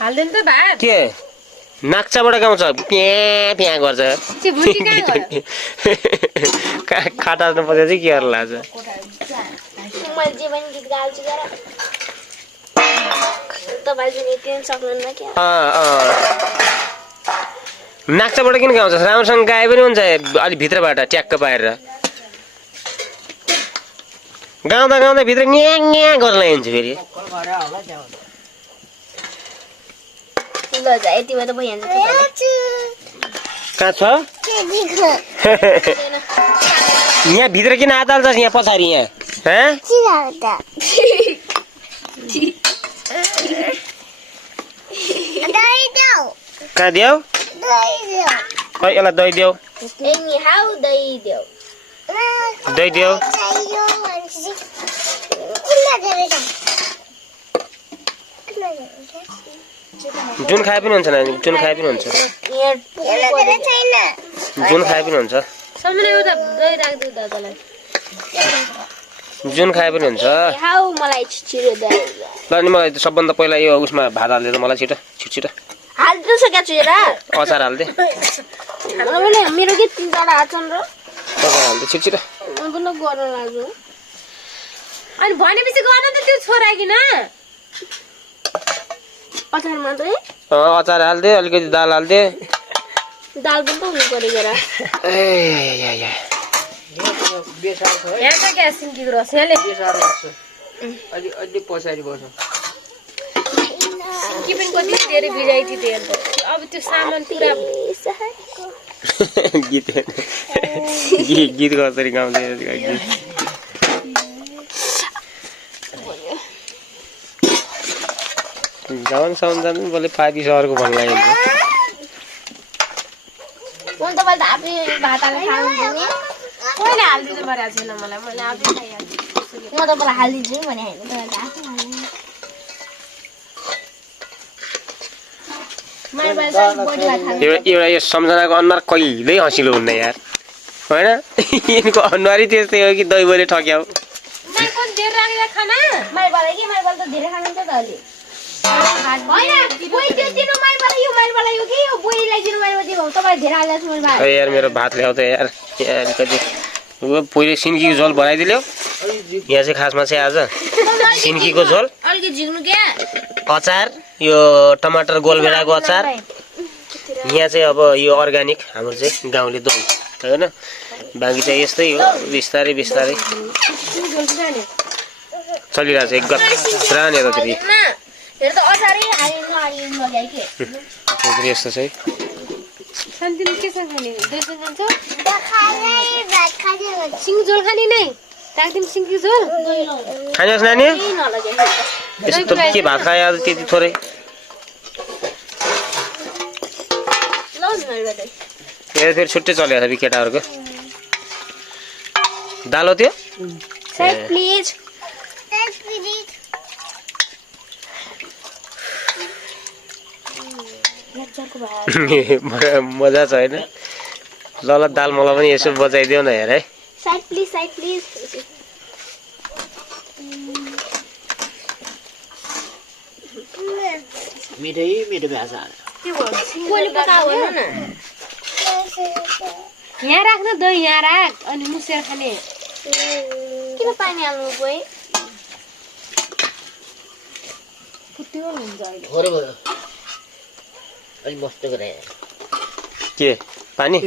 हाल्दैन त भात के नाक्चाबाट गाउँछ प्या प्या गर्छ खाटा नपसे चाहिँ के गर्नु लाग्छ मैले जे पनि गीत गाल्छु गएर तपाईले चाहिँ नित्य सक्नुहुन्न के नाक्चाबाट किन गाउँछ राम्रोसँग गाए पनि हुन्छ अलि भित्रबाट ट्याक्क पारेर गाउँदा गाउँदा भित्र न्या न्या गर्न लागिन्छ फेरि ल जा यतिमा त भइहाल्छ कहाँ छ यहाँ भित्र किन हात हाल्छस् यहाँ पछाडि यहाँ कहाँ देऊ यसलाई दही देऊ दही देऊ जुन खाए पनि हुन्छ नानी जुन खाए पनि हुन्छ जुन खाए पनि हुन्छ जुन खाए पनि हुन्छ ल नि मलाई सबभन्दा पहिला यो उसमा भात हालिदिएर मलाई छिटो छिटो अचार हालिदिए मेरो के 3-4 हात छन् र अचार हालिदिए छिटो अनि भनेपछि गर्न त त्यो छोरा किन अचार मात्रै अचार हालिदिए अलिकति दाल हालिदिए दाल पनि त हुनु पर्यो जरा यहाँ त क्या सिन्कीको रस यहाँले अलि पछाडि बस्छ सिन्की पनि कति धेरै भिजाइ थियो अन्त अब त्यो सामान पुरा गीत कसरी गाउँदै जाउन साउन जानु बोले पाती सहरको भन्न लाग्यो म त मैले आफै भात हालेर खानु कोहीले हालिदिनु परेको छैन मलाई मैले आफै खाइहाल्छु म त मलाई हालिदिन्छु भने हैन त आफै हाल्नु एउटा यो सम्झनाको अनुहार कहिल्यै हँसिलो हुन्न यार होइन यिनको अनुहारै त्यस्तै हो कि दही बोले ठक्याउ यार मेरो भात ल्याउ त यार अलिकति पहिले सिन्कीको झोल बनाइदिल्यो यहाँ चाहिँ खासमा चाहिँ आज सिन्कीको झोल अचार यो टमाटर गोलभेडाको अचार यहाँ चाहिँ अब यो अर्ग्यानिक हाम्रो चाहिँ गाउँले दही होइन बाँकी चाहिँ यस्तै हो बिस्तारै बिस्तारै चलिरहेको छ एकदम पुरानो यतातिर यस्तो चाहिँ खानुहोस् नानी यस्तो के भात खायो आज त्यति थोरै फेरि छुट्टै चलेको छ केटाहरूको दाल हो त्यो मजा छ होइन ल दाल मलाई पनि यसो बचाइदेऊ न हेर है साइड प्लिज मिठो भाषा यहाँ राख्न दही यहाँ राख अनि मुसेर खाने किन पानी हाल्नु गए फुट्यो हुन्छ अलि मस्त गरे के पानी